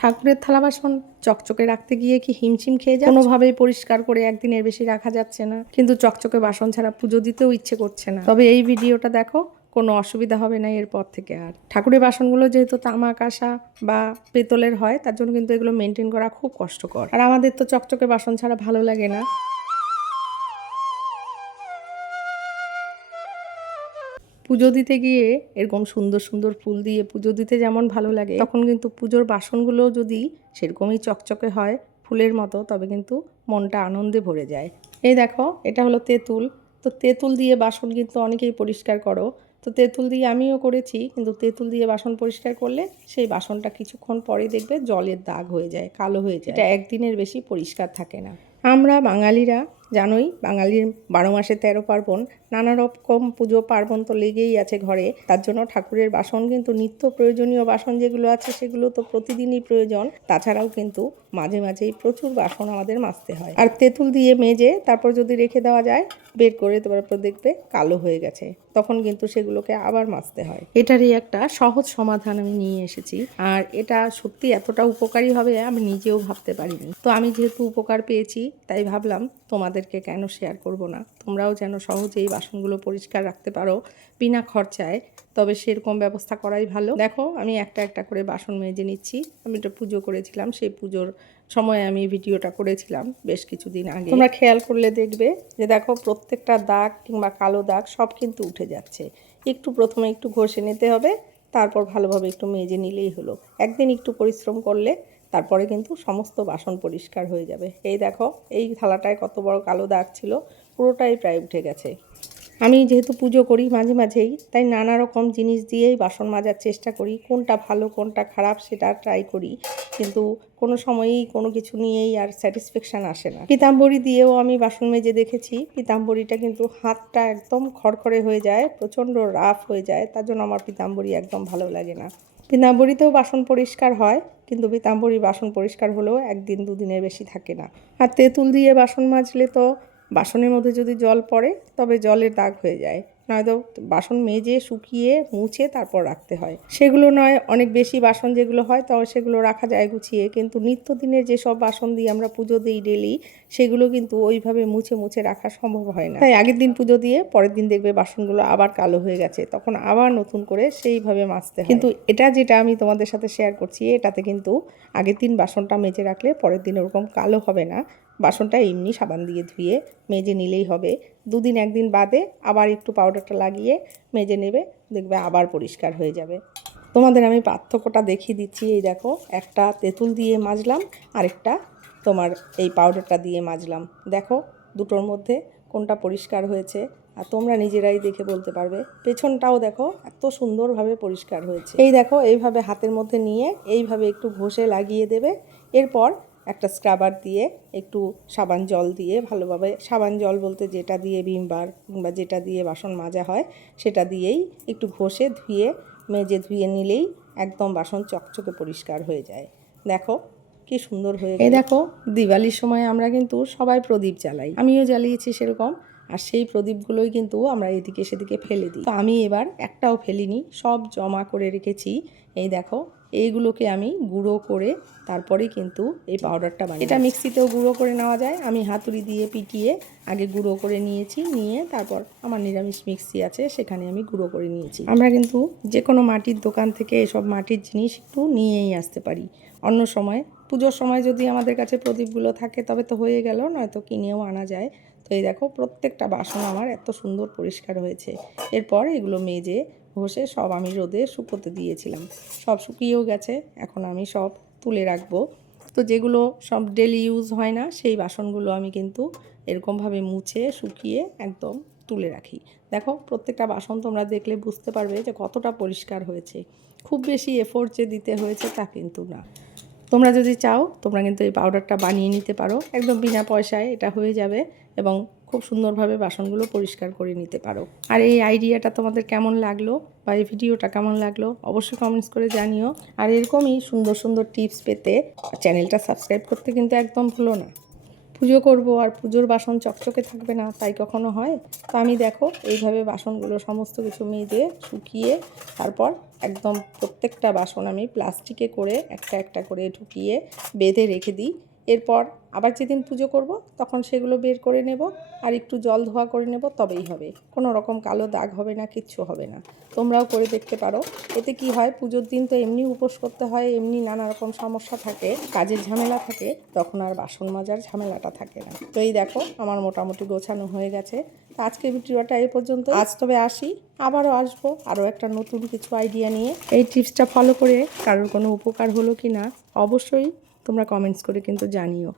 ঠাকুরের থালা বাসন চকচকে রাখতে গিয়ে কি হিমশিম খেয়ে যায়, কোনোভাবেই পরিষ্কার করে একদিনের বেশি রাখা যাচ্ছে না, কিন্তু চকচকে বাসন ছাড়া পুজো দিতেও ইচ্ছে করছে না। তবে এই ভিডিওটা দেখো, কোনো অসুবিধা হবে না এরপর থেকে। আর ঠাকুরের বাসনগুলো যেহেতু তামা কাঁসা বা পেতলের হয়, তার জন্য কিন্তু এগুলো মেনটেন করা খুব কষ্টকর। আর আমাদের তো চকচকে বাসন ছাড়া ভালো লাগে না। পুজো দিতে গিয়ে এরকম সুন্দর সুন্দর ফুল দিয়ে পুজো দিতে যেমন ভালো লাগে, তখন কিন্তু পুজোর বাসনগুলো যদি সেরকমই চকচকে হয় ফুলের মতো, তবে কিন্তু মনটা আনন্দে ভরে যায়। এই দেখো, এটা হলো তেঁতুল। তো তেঁতুল দিয়ে বাসন কিন্তু অনেকেই পরিষ্কার করো, তো তেঁতুল দিয়ে আমিও করেছি, কিন্তু তেঁতুল দিয়ে বাসন পরিষ্কার করলে সেই বাসনটা কিছুক্ষণ পরে দেখবে জলের দাগ হয়ে যায়, কালো হয়ে যায়, এটা একদিনের বেশি পরিষ্কার থাকে না। আমরা বাঙালিরা জানোই, বাঙালির 12 মাসে 13 পার্বণ, নানা রকম পুজো পার্বণ তো লেগেই আছে ঘরে। তার জন্য ঠাকুরের বাসন কিন্তু নিত্য প্রয়োজনীয় বাসন যেগুলো আছে সেগুলো তো প্রতিদিনই প্রয়োজন। তাছাড়াও কিন্তু মাঝে মাঝেই প্রচুর বাসন আমাদের মাজতে হয়। আর তেঁতুল দিয়ে মেজে তারপর যদি রেখে দেওয়া যায়, বের করে তারপর দেখবে কালো হয়ে গেছে, তখন কিন্তু সেগুলোকে আবার মাজতে হয়। এটারই একটা সহজ সমাধান আমি নিয়ে এসেছি, আর এটা সত্যি এতটা উপকারী হবে আমি নিজেও ভাবতে পারিনি। তো আমি যেহেতু উপকার পেয়েছি, তাই ভাবলাম তোমাদেরকে কেন শেয়ার করব না, তোমরাও যেন সহজেই বাসনগুলো পরিষ্কার রাখতে পারো বিনা খরচায়। তবে সেরকম ব্যবস্থা করাই ভালো। দেখো, আমি একটা একটা করে বাসন মেজে নিচ্ছি। আমি একটা পুজো করেছিলাম, সেই পুজোর সময় আমি ভিডিওটা করেছিলাম বেশ কিছুদিন আগে। তোমরা খেয়াল করলে দেখবে যে দেখো, প্রত্যেকটা দাগ কিংবা কালো দাগ সব কিন্তু উঠে যাচ্ছে। একটু প্রথমে একটু ঘষে নিতে হবে, তারপর ভালোভাবে একটু মেজে নিলেই হলো। একদিন একটু পরিশ্রম করলে তারপরে কিন্তু সমস্ত বাসন পরিষ্কার হয়ে যাবে। এই দেখো, এই থালাটায় কত বড় কালো দাগ ছিল, পুরোটাই প্রায় উঠে গেছে। আমি যেহেতু পুজো করি মাঝে মাঝেই, তাই নানা রকম জিনিস দিয়েই বাসন মাজার চেষ্টা করি, কোনটা ভালো কোনটা খারাপ সেটা ট্রাই করি, কিন্তু কোনো সময়ই কোনো কিছু নিয়েই আর স্যাটিসফ্যাকশান আসে না। পিতাম্বরী দিয়েও আমি বাসন মেজে দেখেছি, পিতাম্বরীটা কিন্তু হাতটা একদম খড়খড়ে হয়ে যায়, প্রচণ্ড রাফ হয়ে যায়, তার জন্য আমার পিতাম্বরী একদম ভালো লাগে না। পিতাম্বরীতেও বাসন পরিষ্কার হয়, কিন্তু পিতাম্বরী বাসন পরিষ্কার হলেও একদিন দুদিনের বেশি থাকে না। আর তেঁতুল দিয়ে বাসন মাজলে তো বাসনের মধ্যে যদি জল পড়ে তবে জলের দাগ হয়ে যায়, নয়তো বাসন মেজে শুকিয়ে মুছে তারপর রাখতে হয়। সেগুলো নয়, অনেক বেশি বাসন যেগুলো হয় তাও সেগুলো রাখা যায় গুছিয়ে, কিন্তু নিত্যদিনের যেসব বাসন দিয়ে আমরা পুজো দিই ডেলি, সেগুলো কিন্তু ওইভাবে মুছে মুছে রাখা সম্ভব হয় না। তাই আগের দিন পুজো দিয়ে পরের দিন দেখবে বাসনগুলো আবার কালো হয়ে গেছে, তখন আবার নতুন করে সেইভাবে মাজতে হয়। কিন্তু এটা যেটা আমি তোমাদের সাথে শেয়ার করছি, এটাতে কিন্তু আগের দিন বাসনটা মেজে রাখলে পরের দিন ওরকম কালো হবে না। বাসনটা এমনি সাবান দিয়ে ধুয়ে মেজে নিলেই হবে। দুদিন একদিন বাদে আবার একটু পাউডারটা লাগিয়ে মেজে নেবে, দেখবে আবার পরিষ্কার হয়ে যাবে। তোমাদের আমি পার্থক্যটা দেখিয়ে দিচ্ছি। এই দেখো, একটা তেঁতুল দিয়ে মাজলাম, আরেকটা তোমার এই পাউডারটা দিয়ে মাজলাম। দেখো দুটোর মধ্যে কোনটা পরিষ্কার হয়েছে, আর তোমরা নিজেরাই দেখে বলতে পারবে। পেছনটাও দেখো এত সুন্দরভাবে পরিষ্কার হয়েছে। এই দেখো, এইভাবে হাতের মধ্যে নিয়ে এইভাবে একটু ঘষে লাগিয়ে দেবে। এরপর একটা স্ক্রাবার দিয়ে একটু সাবান জল দিয়ে ভালোভাবে, সাবান জল বলতে যেটা দিয়ে ভিম বার কিংবা যেটা দিয়ে বাসন মাজা হয় সেটা দিয়েই একটু ঘষে ধুয়ে মেজে ধুয়ে নিলেই একদম বাসন চকচকে পরিষ্কার হয়ে যায়। দেখো কি সুন্দর হয়ে গেল। এই দেখো, দিওয়ালির সময় আমরা কিন্তু সবাই প্রদীপ জ্বালাই, আমিও জ্বালিয়েছি সেরকম। আর সেই প্রদীপগুলোই কিন্তু আমরা এদিকে সেদিকে ফেলে দিই। তো আমি এবার একটাও ফেলিনি, সব জমা করে রেখেছি। এই দেখো, এইগুলোকে আমি গুঁড়ো করে তারপরে কিন্তু এই পাউডারটা বানিয়ে, এটা মিক্সিতেও গুঁড়ো করে নেওয়া যায়। আমি হাতুড়ি দিয়ে পিটিয়ে আগে গুঁড়ো করে নিয়েছি, নিয়ে তারপর আমার নিরামিষ মিক্সি আছে সেখানে আমি গুঁড়ো করে নিয়েছি। আমরা কিন্তু যে কোনো মাটির দোকান থেকে এসব মাটির জিনিস একটু নিয়েই আসতে পারি। অন্য সময় পুজোর সময় যদি আমাদের কাছে প্রদীপগুলো থাকে তবে তো হয়ে গেল, নয়তো কিনেও আনা যায়। তো এই দেখো, প্রত্যেকটা বাসন আমার এত সুন্দর পরিষ্কার হয়েছে। এরপর এগুলো মেজে ঘষে সব আমি রোদে শুকোতে দিয়েছিলাম, সব শুকিয়েও গেছে। এখন আমি সব তুলে রাখবো। তো যেগুলো সব ডেলি ইউজ হয় না সেই বাসনগুলো আমি কিন্তু এরকমভাবে মুছে শুকিয়ে একদম তুলে রাখি। দেখো, প্রত্যেকটা বাসন তোমরা দেখলে বুঝতে পারবে যে কতটা পরিষ্কার হয়েছে। খুব বেশি এফোর্ট যে দিতে হয়েছে তা কিন্তু না। তোমরা যদি চাও তোমরা কিন্তু এই পাউডারটা বানিয়ে নিতে পারো, একদম বিনা পয়সায় এটা হয়ে যাবে, এবং খুব সুন্দরভাবে বাসনগুলো পরিষ্কার করে নিতে পারো। আর এই আইডিয়াটা তোমাদের কেমন লাগলো বা এই ভিডিওটা কেমন লাগলো অবশ্যই কমেন্টস করে জানিও। আর এরকমই সুন্দর সুন্দর টিপস পেতে চ্যানেলটা সাবস্ক্রাইব করতে কিন্তু একদম ভুলো না। পুজো করব আর পুজোর বাসন চকচকে থাকবে না, তাই কখনো হয়? তো আমি দেখো এইভাবে বাসনগুলো সমস্ত কিছু মেজে শুকিয়ে তারপর একদম প্রত্যেকটা বাসন আমি প্লাস্টিকে করে একটা একটা করে ঢুকিয়ে বেঁধে রেখে দিই। এরপর আবার যেদিন পুজো করব তখন সেগুলো বের করে নেব আর একটু জল ধোয়া করে নেব, তবেই হবে। কোনো রকম কালো দাগ হবে না, কিচ্ছু হবে না। তোমরাও করে দেখতে পারো। এতে কি হয়, পুজোর দিন তো এমনি উপোস করতে হয়, এমনি নানা রকম সমস্যা থাকে, কাজের ঝামেলা থাকে, তখন আর বাসন মাজার ঝামেলাটা থাকে না। তো এই দেখো আমার মোটামুটি গোছানো হয়ে গেছে। তো আজকের ভিডিওটা এই পর্যন্ত। আজ তবে আসি, আবারও আসবো আরও একটা নতুন কিছু আইডিয়া নিয়ে। এই টিপসটা ফলো করে কারোর কোনো উপকার হলো কি না অবশ্যই তোমরা কমেন্টস করে কিন্তু জানিও।